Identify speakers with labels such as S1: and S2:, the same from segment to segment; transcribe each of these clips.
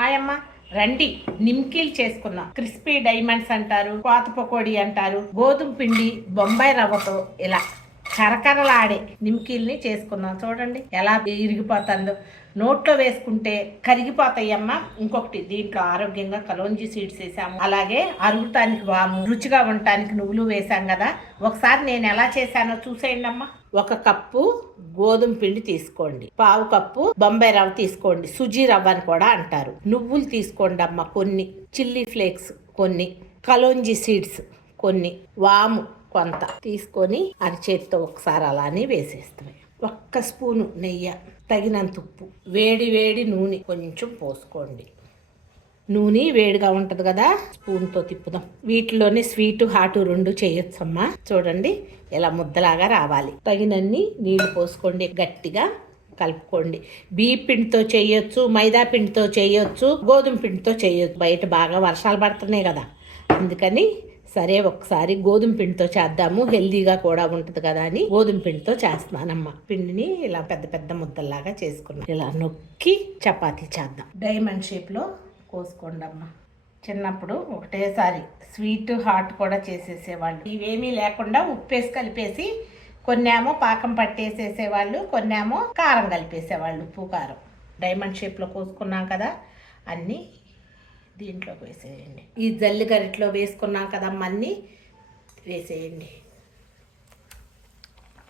S1: Hi అమ్మ రండి నిమ్కీలు చేసుకున్నాం క్రిస్పీ డైమండ్స్ అంటారు పాత పకోడీ అంటారు గోధుమ పిండి బొంబాయి రవ్వతో ఇలా. కరకరలాడే నిమ్కీల్ని చేసుకుందాం. చూడండి ఎలా ఇరిగిపోతుందో నోట్లో వేసుకుంటే కరిగిపోతాయమ్మా. ఇంకొకటి దీంట్లో ఆరోగ్యంగా కలోంజీ సీడ్స్ వేసాము. అలాగే అరుగుతానికి వాము రుచిగా ఉండటానికి నువ్వులు వేసాం కదా. ఒకసారి నేను ఎలా చేశానో చూసేయండి అమ్మా. ఒక కప్పు గోధుమ పిండి తీసుకోండి. పావు కప్పు బొంబాయి రవ్వ తీసుకోండి. సుజీ రవ్వ అని కూడా అంటారు. నువ్వులు తీసుకోండి అమ్మ కొన్ని. చిల్లీ ఫ్లేక్స్ కొన్ని. కలోంజీ సీడ్స్ కొన్ని. వాము కొంత తీసుకొని అరిచేతితో ఒకసారి అలానే వేసేస్తాం ఒక్క స్పూను నెయ్యి తగినంత ఉప్పు వేడి వేడి నూనె కొంచెం పోసుకోండి. నూనె వేడిగా ఉంటుంది కదా స్పూన్తో తిప్పుదాం. వీటిలోనే స్వీటు హాటు రెండు చేయొచ్చమ్మా. చూడండి ఇలా ముద్దలాగా రావాలి. తగినన్ని నీళ్ళు పోసుకోండి గట్టిగా కలుపుకోండి. బియ్య పిండితో చేయొచ్చు మైదా పిండితో చేయొచ్చు గోధుమ పిండితో చేయొచ్చు. బయట బాగా వర్షాలు పడుతున్నాయి కదా అందుకని సరే ఒకసారి గోధుమ పిండితో చేద్దాము. హెల్దీగా కూడా ఉంటుంది కదా అని గోధుమ పిండితో చేస్తున్నానమ్మ. పిండిని ఇలా పెద్ద పెద్ద ముద్దల్లాగా చేసుకున్నాం. ఇలా నొక్కి చపాతీ చేద్దాం. డైమండ్ షేప్లో కోసుకోండి అమ్మ చిన్నప్పుడు ఒకటేసారి స్వీట్ హాట్ కూడా చేసేసేవాళ్ళు. ఇవేమీ లేకుండా ఉప్పేసి కలిపేసి కొన్నేమో పాకం పట్టేసేసేవాళ్ళు కొన్నేమో కారం కలిపేసేవాళ్ళు ఉప్పు కారం. డైమండ్ షేప్లో కోసుకున్నాం కదా అన్నీ దీంట్లోకి వేసేయండి. ఈ జల్లి గరిట్లో వేసుకున్నాం కదా మన్ని వేసేయండి.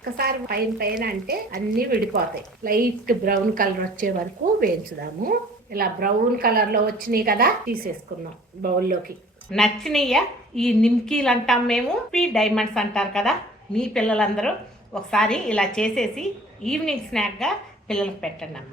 S1: ఒకసారి పైన పైన అంటే అన్నీ విడిపోతాయి. లైట్ బ్రౌన్ కలర్ వచ్చే వరకు వేయించుదాము. ఇలా బ్రౌన్ కలర్లో వచ్చినాయి కదా తీసేసుకున్నాం బౌల్లోకి. నచ్చినయ్యా ఈ నిమ్కీలు అంటాం మేము పీ డైమండ్స్ అంటారు కదా మీ పిల్లలందరూ ఒకసారి ఇలా చేసేసి ఈవినింగ్ స్నాక్గా పిల్లలకు పెట్టండి అమ్మ.